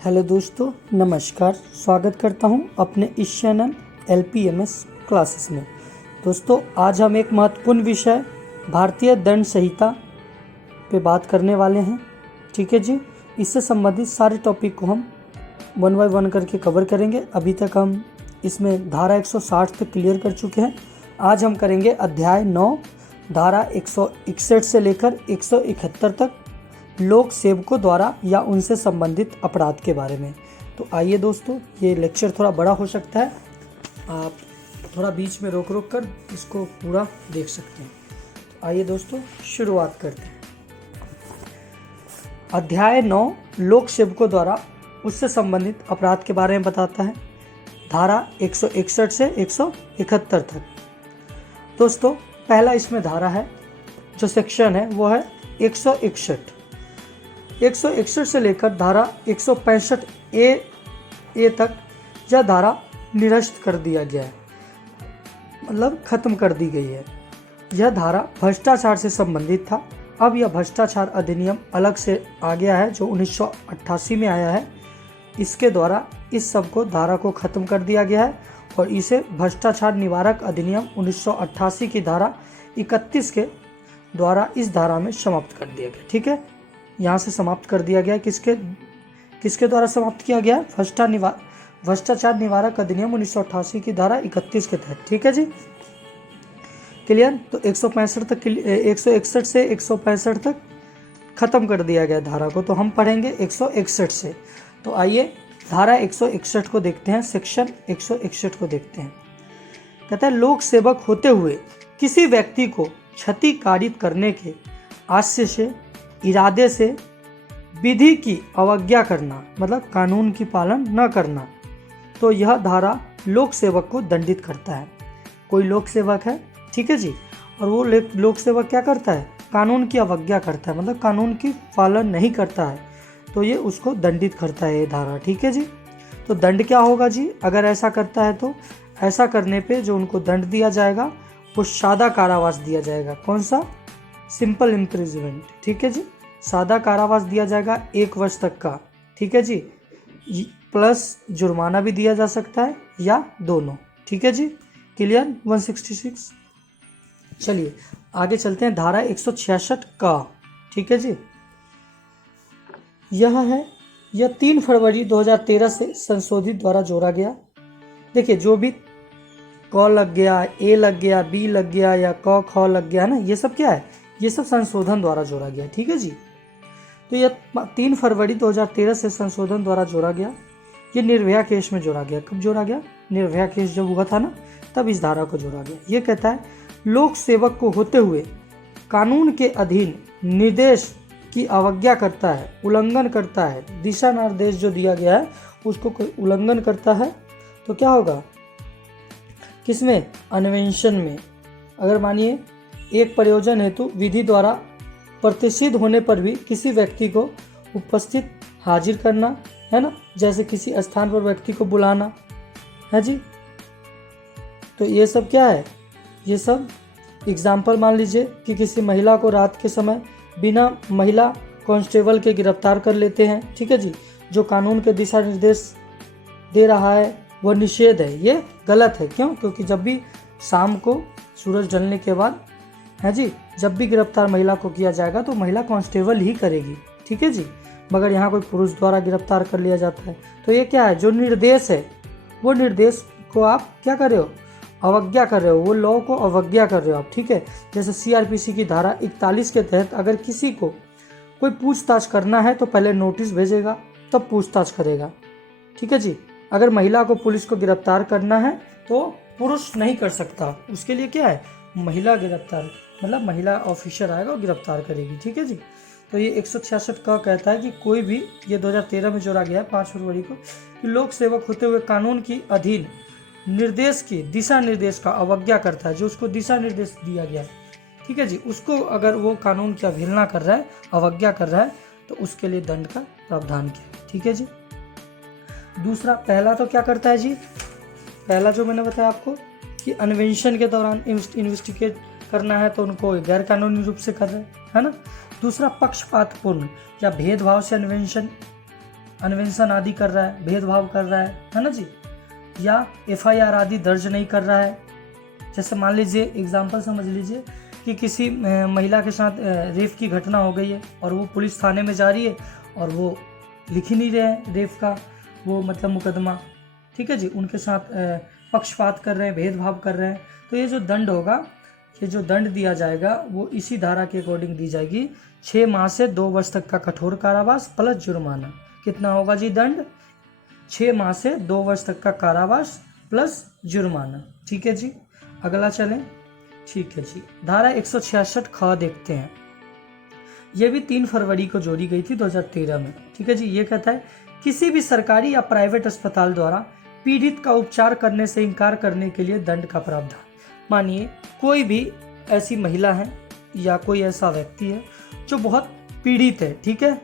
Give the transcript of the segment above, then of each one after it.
Hello दोस्तों, नमस्कार। स्वागत करता हूं अपने इस चैनल LPMS क्लासेस में। दोस्तों, आज हम एक महत्वपूर्ण विषय भारतीय दंड संहिता पे बात करने वाले हैं। ठीक है जी, इससे संबंधित सारे टॉपिक को हम 1 बाय 1 करके कवर करेंगे। अभी तक हम इसमें धारा 160 तक क्लियर कर चुके हैं। आज हम करेंगे अध्याय 9, धारा 161 से लेकर 171 तक, लोक सेवकों द्वारा या उनसे संबंधित अपराध के बारे में। तो आइए दोस्तों, ये लेक्चर थोड़ा बड़ा हो सकता है, आप थोड़ा बीच में रोक कर इसको पूरा देख सकते हैं। तो आइए दोस्तों, शुरुआत करते हैं। अध्याय 9 लोक सेवकों द्वारा उससे संबंधित अपराध के बारे में बताता है, धारा 161 से 171 तक। दोस्तों, पहला इसमें धारा है, जो सेक्शन है वो है 161। 161 से लेकर धारा 165 ए तक यह धारा निरस्त कर दिया गया है, मतलब खत्म कर दी गई है। यह धारा भ्रष्टाचार से संबंधित था। अब यह भ्रष्टाचार अधिनियम अलग से आ गया है, जो 1988 में आया है। इसके द्वारा इस सब को धारा को खत्म कर दिया गया है और इसे भ्रष्टाचार निवारक अधिनियम 1988 की धारा 31 के द्वारा इस धारा में समाप्त कर दिया गया। ठीक है, यहाँ से समाप्त कर दिया गया है। किसके द्वारा समाप्त किया गया है? भ्रष्टाचार निवारक अधिनियम 1988 की धारा 31 के तहत। ठीक है जी, क्लियर। तो 165 तक, 161 से 165 तक खत्म कर दिया गया धारा को। तो हम पढ़ेंगे 161 से। तो आइए धारा 161 को देखते हैं, सेक्शन 161 को देखते हैं। कहता है, लोक सेवक होते हुए किसी व्यक्ति को क्षति कारित करने के आशय से, इरादे से विधि की अवज्ञा करना, मतलब कानून की पालन न करना, तो यह धारा लोक सेवक को दंडित करता है। कोई लोक सेवक है, ठीक है जी, और वो लोक सेवक क्या करता है? कानून की अवज्ञा करता है, मतलब कानून की पालन नहीं करता है, तो ये उसको दंडित करता है ये धारा। ठीक है जी, तो दंड क्या होगा जी? अगर ऐसा करता है तो ऐसा करने पे जो उनको दंड दिया जाएगा वो सादा कारावास दिया जाएगा। कौन सा? Simple imprisonment. ठीक है जी, सादा कारावास दिया जाएगा 1 वर्ष तक का। ठीक है जी, प्लस जुर्माना भी दिया जा सकता है या दोनों। ठीक है जी, क्लियर। 166। चलिए आगे चलते हैं, धारा 166 का। ठीक है जी, यह 3 फरवरी 2013 से संशोधित द्वारा जोड़ा गया। देखिए, जो भी क लग गया, ए लग गया, बी लग गया या क ख लग गया ना, ये सब क्या है? ये सब संशोधन द्वारा जोड़ा गया। ठीक है जी, तो यह 3 फरवरी 2013 से संशोधन द्वारा जोड़ा गया। ये निर्भया केस में जोड़ा गया। कब जोड़ा गया? निर्भया केस जब हुआ था ना, तब इस धारा को जोड़ा गया। ये कहता है, लोक सेवक को होते हुए कानून के अधीन निर्देश की अवज्ञा करता है, उल्लंघन करता है, दिशा निर्देश जो दिया गया है उसको कोई उल्लंघन करता है, तो क्या होगा? किसमें? अन्वेषण में। अगर मानिए एक प्रयोजन हेतु विधि द्वारा प्रतिषिद्ध होने पर भी किसी व्यक्ति को उपस्थित हाजिर करना है ना, जैसे किसी स्थान पर व्यक्ति को बुलाना है जी, तो ये सब क्या है? ये सब एग्जाम्पल मान लीजिए कि किसी महिला को रात के समय बिना महिला कांस्टेबल के गिरफ्तार कर लेते हैं। ठीक है जी, जो कानून के दिशा निर्देश दे रहा है वो निषेध है, ये गलत है। क्यों? क्योंकि जब भी शाम को सूरज ढलने के बाद है जी, जब भी गिरफ्तार महिला को किया जाएगा तो महिला कांस्टेबल ही करेगी। ठीक है जी, मगर यहाँ कोई पुरुष द्वारा गिरफ्तार कर लिया जाता है, तो ये क्या है? जो निर्देश है वो निर्देश को आप क्या कर रहे हो? अवज्ञा कर रहे हो, वो लॉ को अवज्ञा कर रहे हो आप। ठीक है, जैसे CRPC की धारा 41 के तहत अगर किसी को कोई पूछताछ करना है तो पहले नोटिस भेजेगा, तब पूछताछ करेगा। ठीक है जी, अगर महिला को पुलिस को गिरफ्तार करना है तो पुरुष नहीं कर सकता, उसके लिए क्या है? महिला गिरफ्तार, मतलब महिला ऑफिसर आएगा और गिरफ्तार करेगी। ठीक है जी, तो ये 166 का कहता है कि कोई भी, ये 2013 में जोड़ा गया है 5 फरवरी को, कि लोक सेवक होते हुए कानून की अधीन निर्देश की, दिशा निर्देश का अवज्ञा करता है, जो उसको दिशा निर्देश दिया गया है। ठीक है जी, उसको अगर वो कानून की अवहेलना कर रहा है, अवज्ञा कर रहा है, तो उसके लिए दंड का प्रावधान किया। ठीक है जी, दूसरा, पहला तो क्या करता है जी? पहला जो मैंने बताया आपको कि अन्वेषण के दौरान इन्वेस्टिगेट करना है तो उनको गैर कानूनी रूप से कर रहे हैं, है ना। दूसरा, पक्षपातपूर्ण या भेदभाव से अन्वेषण अनवेंशन आदि कर रहा है, भेदभाव कर रहा है ना जी, या FIR आदि दर्ज नहीं कर रहा है। जैसे मान लीजिए एग्जाम्पल समझ लीजिए कि किसी महिला के साथ रेप की घटना हो गई है और वो पुलिस थाने में जा रही है और वो लिख ही नहीं रहे हैं रेप का वो मतलब मुकदमा, ठीक है जी, उनके साथ पक्षपात कर रहे हैं, भेदभाव कर रहे हैं। तो ये जो दंड होगा, ये जो दंड दिया जाएगा वो इसी धारा के अकॉर्डिंग दी जाएगी, 6 माह से 2 वर्ष तक का कठोर कारावास प्लस जुर्माना। कितना होगा जी दंड? 6 माह से 2 वर्ष तक का कारावास प्लस जुर्माना। ठीक है जी, अगला चलें। ठीक है जी, धारा 166 ख देखते हैं। ये भी 3 फरवरी को जोड़ी गई थी 2013 में। ठीक है जी, ये कहता है किसी भी सरकारी या प्राइवेट अस्पताल द्वारा पीड़ित का उपचार करने से इनकार करने के लिए दंड का प्रावधान। मानिए कोई भी ऐसी महिला है या कोई ऐसा व्यक्ति है जो बहुत पीड़ित है, ठीक है,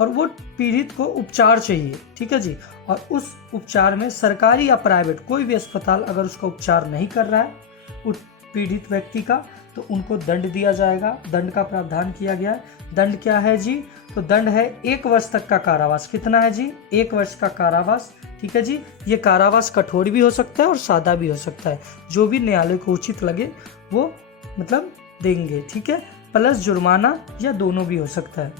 और वो पीड़ित को उपचार चाहिए, ठीक है जी, और उस उपचार में सरकारी या प्राइवेट कोई भी अस्पताल अगर उसका उपचार नहीं कर रहा है उस पीड़ित व्यक्ति का, तो उनको दंड दिया जाएगा। दंड का प्रावधान किया गया है। दंड क्या है जी? तो दंड है 1 वर्ष तक का कारावास। कितना है जी? 1 वर्ष का कारावास। ठीक है जी, ये कारावास कठोर भी हो सकता है और सादा भी हो सकता है, जो भी न्यायालय को उचित लगे वो मतलब देंगे, ठीक है, प्लस जुर्माना या दोनों भी हो सकता है।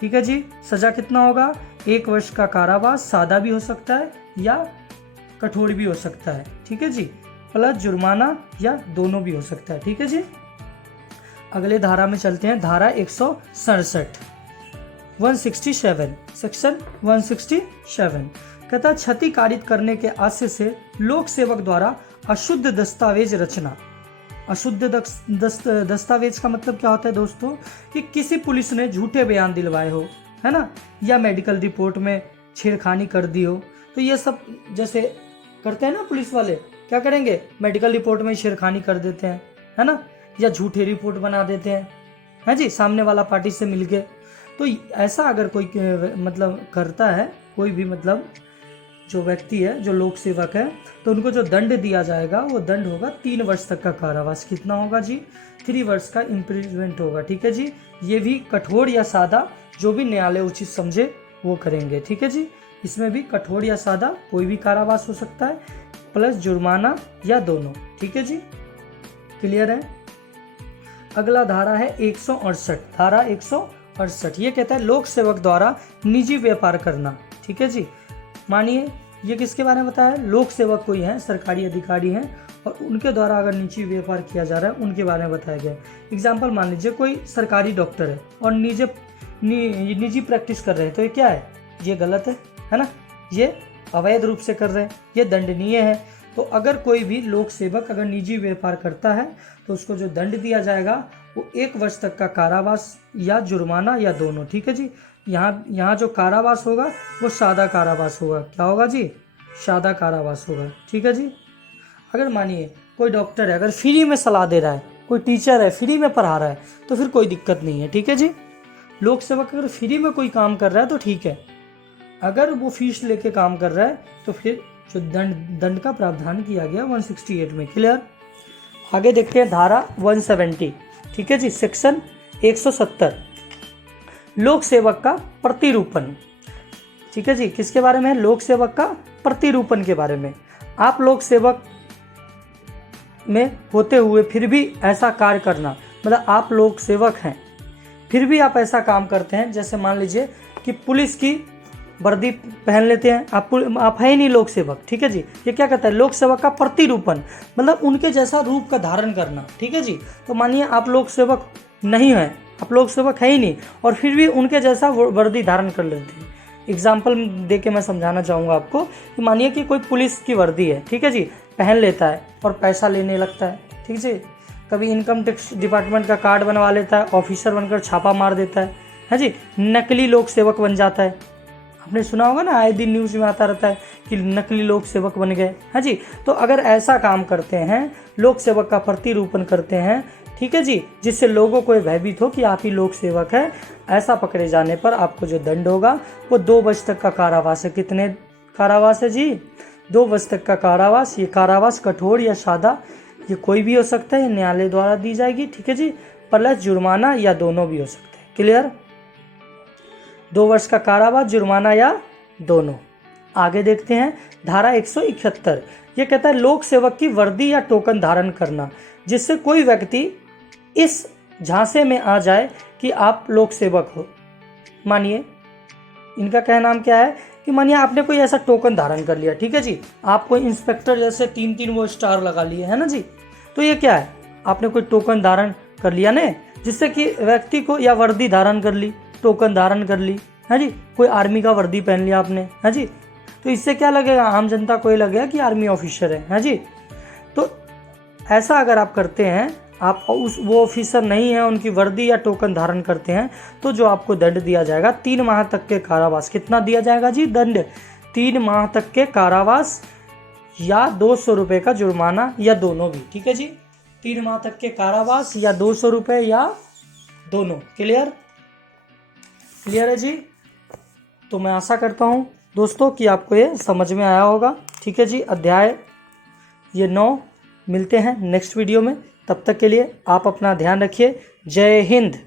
ठीक है जी, सजा कितना होगा? 1 वर्ष का कारावास, सादा भी हो सकता है या कठोर भी हो सकता है, ठीक है जी, प्लस जुर्माना या दोनों भी हो सकता है। ठीक है जी, अगले धारा में चलते हैं। धारा 167 167 सेक्शन 167 कहता है क्षति कारित करने के आशय से लोक सेवक द्वारा अशुद्ध दस्तावेज रचना। अशुद्ध दस्तावेज का मतलब क्या होता है दोस्तों? कि किसी पुलिस ने झूठे बयान दिलवाए हो, है ना, या मेडिकल रिपोर्ट में छेड़खानी कर दी हो, तो ये सब जैसे करते हैं ना पुलिस वाले, क्या करेंगे? मेडिकल रिपोर्ट में छेड़खानी कर देते हैं, है ना, या झूठी रिपोर्ट बना देते हैं, है जी, सामने वाला पार्टी से मिलके। तो ऐसा अगर कोई मतलब करता है, कोई भी मतलब जो व्यक्ति है, जो लोक सेवक है, तो उनको जो दंड दिया जाएगा वो दंड होगा 3 वर्ष तक का कारावास। कितना होगा जी? 3 वर्ष का इम्प्रिजमेंट होगा। ठीक है जी, ये भी कठोर या सादा जो भी न्यायालय उचित समझे वो करेंगे। ठीक है जी, इसमें भी कठोर या सादा कोई भी कारावास हो सकता है, प्लस जुर्माना या दोनों। ठीक है जी, क्लियर है। अगला धारा है 168। धारा 168 ये कहता है लोक सेवक द्वारा निजी व्यापार करना। ठीक है जी, मानिए ये किसके बारे में बताया? लोक सेवक कोई है, सरकारी अधिकारी हैं और उनके द्वारा अगर निजी व्यापार किया जा रहा है उनके बारे में बताया गया है। एग्जाम्पल मान लीजिए कोई सरकारी डॉक्टर है और निजी प्रैक्टिस कर रहे हैं, तो ये क्या है? ये गलत है ना, ये अवैध रूप से कर रहे हैं, ये दंडनीय है। तो अगर कोई भी लोक सेवक अगर निजी व्यापार करता है तो उसको जो दंड दिया जाएगा वो 1 वर्ष तक का कारावास या जुर्माना या दोनों। ठीक है जी, यहाँ जो कारावास होगा वो सादा कारावास होगा। क्या होगा जी? सादा कारावास होगा। ठीक है जी, अगर मानिए कोई डॉक्टर है, अगर फ्री में सलाह दे रहा है, कोई टीचर है फ्री में पढ़ा रहा है, तो फिर कोई दिक्कत नहीं है। ठीक है जी, लोक सेवक अगर फ्री में कोई काम कर रहा है तो ठीक है, अगर वो फीस लेके काम कर रहा है तो फिर जो दंड का प्रावधान किया गया 168 में। क्लियर। आगे देखते हैं धारा 170। ठीक है जी, सेक्शन 170 लोक सेवक का प्रतिरूपण। ठीक है जी, किसके बारे में? लोक सेवक का प्रतिरूपण के बारे में। आप लोक सेवक में होते हुए फिर भी ऐसा कार्य करना, मतलब आप लोक सेवक हैं फिर भी आप ऐसा काम करते हैं, जैसे मान लीजिए कि पुलिस की वर्दी पहन लेते हैं, आप है ही नहीं लोक सेवक। ठीक है जी, ये क्या कहता है? लोक सेवक का प्रतिरूपण, मतलब उनके जैसा रूप का धारण करना। ठीक है जी, तो मानिए आप लोक सेवक नहीं हैं, आप लोक सेवक है ही नहीं और फिर भी उनके जैसा वर्दी धारण कर लेते हैं। एग्जाम्पल दे के मैं समझाना चाहूँगा आपको कि मानिए कि कोई पुलिस की वर्दी है, ठीक है जी, पहन लेता है और पैसा लेने लगता है। ठीक है जी, कभी इनकम टैक्स डिपार्टमेंट का कार्ड बनवा लेता है, ऑफिसर बनकर छापा मार देता है जी, नकली लोक सेवक बन जाता है। आपने सुना होगा ना, आए दिन न्यूज़ में आता रहता है कि नकली लोक सेवक बन गए, है जी। तो अगर ऐसा काम करते हैं, लोक सेवक का प्रतिरूपण करते हैं, ठीक है जी, जिससे लोगों को भयभीत हो कि आप ही लोक सेवक है, ऐसा पकड़े जाने पर आपको जो दंड होगा वो 2 वर्ष तक का कारावास है। कितने कारावास है जी? 2 वर्ष तक का कारावास। ये कारावास कठोर या सादा ये कोई भी हो सकता है, ये न्यायालय द्वारा दी जाएगी। ठीक है जी, प्लस जुर्माना या दोनों भी हो सकते हैं। क्लियर। 2 वर्ष का कारावास, जुर्माना या दोनों। आगे देखते हैं धारा 171, ये कहता है लोक सेवक की वर्दी या टोकन धारण करना, जिससे कोई व्यक्ति इस झांसे में आ जाए कि आप लोक सेवक हो। मानिए इनका कहना क्या है कि मानिए आपने कोई ऐसा टोकन धारण कर लिया, ठीक है जी, आप कोई इंस्पेक्टर जैसे 3-3 वो स्टार लगा लिए है ना जी, तो ये क्या है, आपने कोई टोकन धारण कर लिया ना, जिससे कि व्यक्ति को, या वर्दी धारण कर ली, टोकन धारण कर ली है जी, कोई आर्मी का वर्दी पहन लिया आपने है जी, तो इससे क्या लगेगा, आम जनता को ये लगेगा कि आर्मी ऑफिसर है जी। तो ऐसा अगर आप करते हैं, आप वो ऑफिसर नहीं है, उनकी वर्दी या टोकन धारण करते हैं, तो जो आपको दंड दिया जाएगा 3 माह तक के कारावास। कितना दिया जाएगा जी दंड? 3 माह तक के कारावास या 200 रुपये का जुर्माना, या दोनों भी, ठीक है जी। 3 माह तक के कारावास या 200 रुपये या दोनों। क्लियर? क्लियर है जी। तो मैं आशा करता हूँ दोस्तों कि आपको ये समझ में आया होगा, ठीक है जी। अध्याय ये 9 मिलते हैं नेक्स्ट वीडियो में, तब तक के लिए आप अपना ध्यान रखिए। जय हिंद।